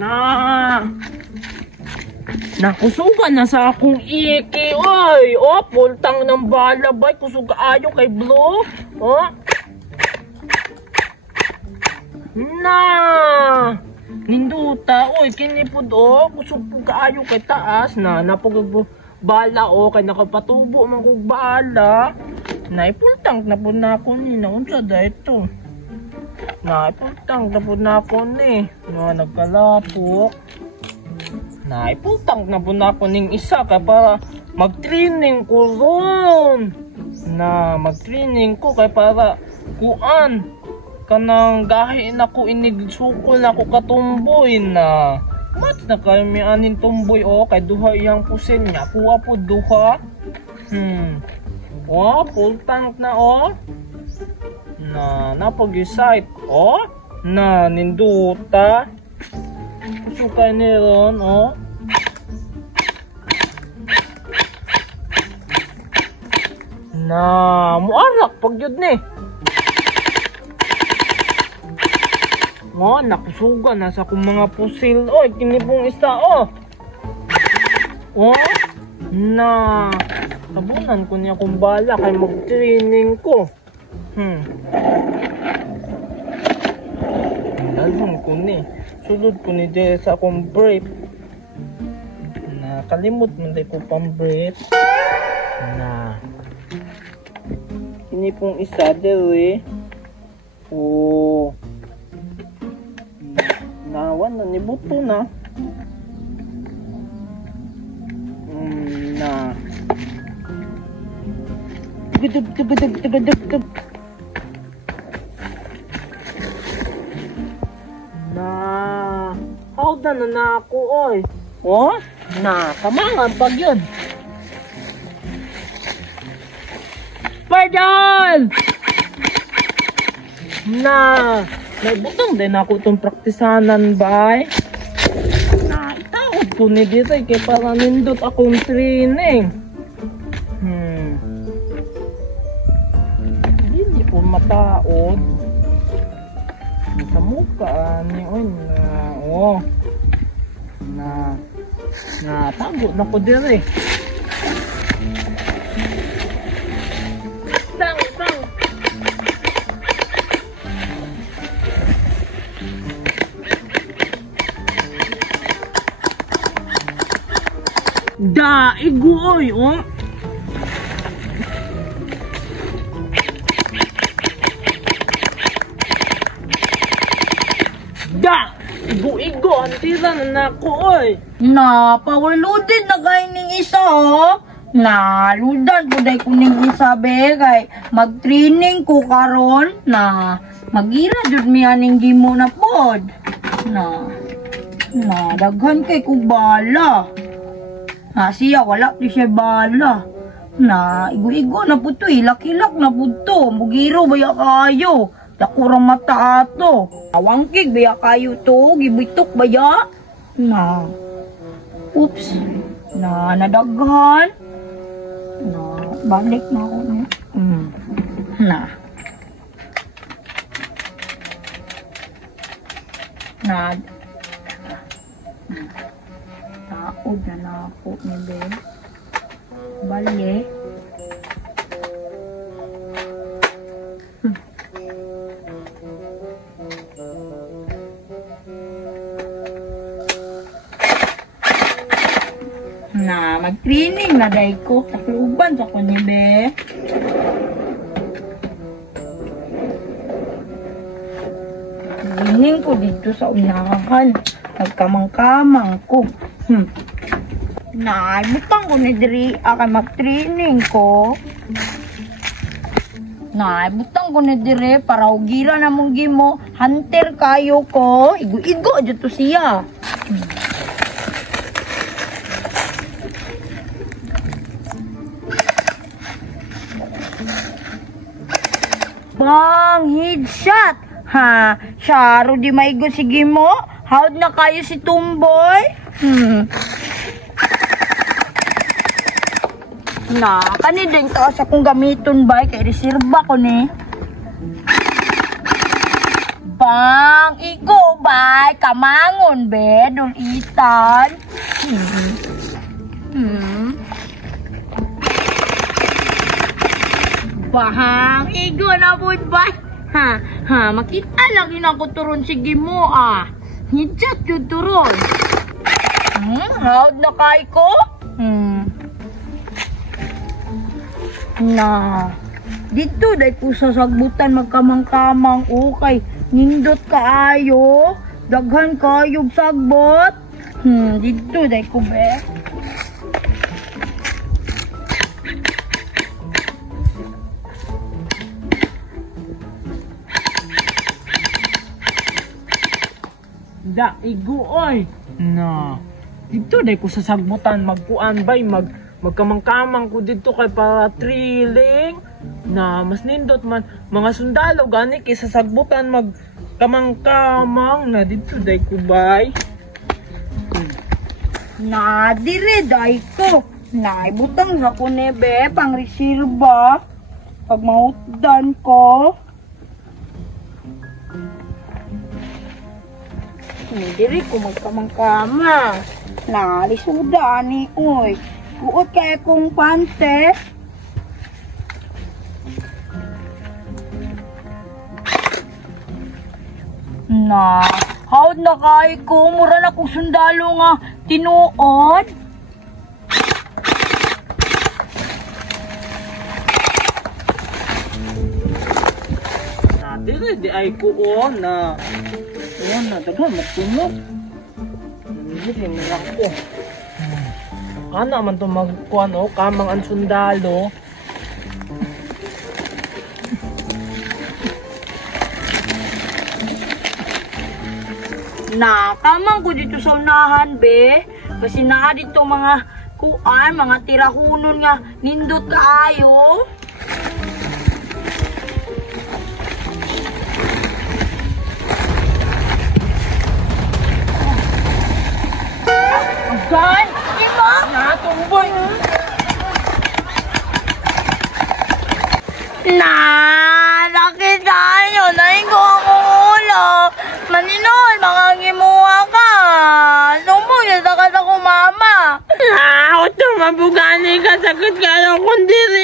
Na. Nakusugan na sa akong iki. Oy, oh, pultang ng bala bay. Kusug ayo kay Blue. Oh. Na. Ninduta. Oy, kinipod oh. Kusug kaayo kay taas na. Napag bala oh. Kay nakapatubo man kog bala. Naipultang na po na ako ni. Naunsa da ito. Naipultang na po na ako ni. Nagkalapok. Naipultang na po na ako ning isa kaya para mag-training ko ron. Mag-training ko kaya para kuan. Kanang gahin ako inigsukol na ako katumboy na. Mat na kayo may anin tumboy o kay duha iyang pusin niya. Kuha po duha. O, full tank na o. Napag-site o. Ninduta. Pusukay ni ron o. Muarak pag yun ni. Nakusugan na sa kong mga pusil. Oy, kinipong isa o. Tabunan ko niya kung bala kay mag-training ko. Lalong ko ni. Sulod ko ni Jay sa akong brief. Nakalimot man day ko pang brief. Ini pong isa dewe. Nawan na nibuto na. Tugudug. Hawda na ako oy. Kamangan pag yun. Pardon! Nagbutang din ako itong praktisanan ba? Itawad ko ni dito kaya para nindot akong training. Hindi po mataod. Sa mukha ni tago na ko dire. Tang. Igoy oh. Igo antira na ako oy. Power loaded na kay ning isa oh. Ludan po day ko ning isa be kay mag-training ko karon magira jud mi aning gimo na pod. Daghan kay ko bala. Siya wala di siya bala. Igo-igo na po to hilak-hilak na po to. Mugiro baya kayo. Dakurang mata ato. Awangkig baya kayo to. Gibitok baya. Oops. Nadaghan. Balik na ako niya. Taod na ako ni Ben. Balye. Mag-training na day ko. Takluban sa ko ni Be. Training ko dito sa unahan. Nagkamang-kamang ko. Butang ko ni diri akan mag-training ko. Butang ko ni diri para ugira na mong gimo. Hunter kayo ko. Igo-igo dito siya. Bang, headshot. Syaro di maigo sige mo. Howd na kayo si Tumboy. Kani din taas akong gamiton ba kay reserva ko ni. Bang, igo ba? bay, kamangon be, dulitan. Bahang, igo na po ba? Makita lagi na ko turon sige mo Hijat yung turon. Hawd na kay ko? Dito day ko sa sagbutan magkamang-kamang okay. Nindot kaayo, daghan kayog sagbot. Dito day ko be. Da, iguoy. Dito day ko sa sagbutan magkuan bay magkamang-kamang ko dito kay para thrilling na mas nindot man mga sundalo gani kay sa sagbutan magkamang-kamang na dito day ko bay. Dire day ko. Ibutang sa ko nebe pang reserva pag mautdan ko. Diri ko magkamang-kamang. Lisuda ni oy. Buot kaya kong pante. Hawd na kay ko. Mura na kong sundalo nga tinuod. Dili di ay ko na. Ayan na, daghan magtunog. Dili na ako. Kana man to magkuan kamang ang sundalo. Kamang ko dito sa unahan be. Kasi naa dito mga kuan, mga tirahunon nga nindot kaayo. Agay! Diba? Natumboy! Nakita nyo, nahingo ako ulo. Maninoy, mangangimuha ka. Sumbong yun sa kata ko, mama. Ako tumabugani ka, sakit kayo kundiri.